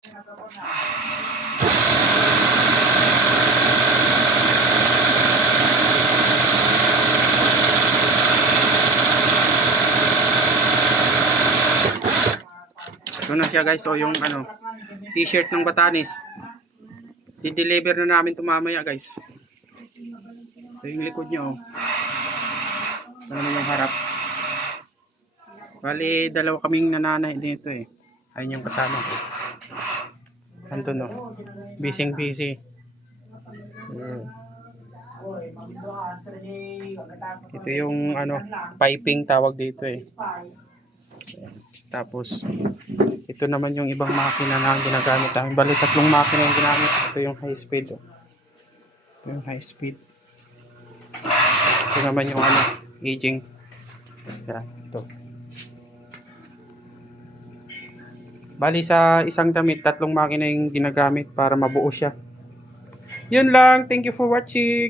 Ito na siya guys. So yung t-shirt ng Batanes. I-deliver na namin ito mamaya guys. Ito yung likod nyo. Ito naman yung harap. Bali, dalawa kaming nananay dito eh. Ayun yung kasama ko. Anto no. Busy. Ito yung piping tawag dito eh. Tapos ito naman yung ibang makina na ginagamit namin. Bali, 3 makina yung ginamit. Ito yung high speed. Ito yung high speed. Ito naman yung aging. Yan, ito. Bali sa isang damit, 3 makina yung ginagamit para mabuo siya. Yun lang. Thank you for watching.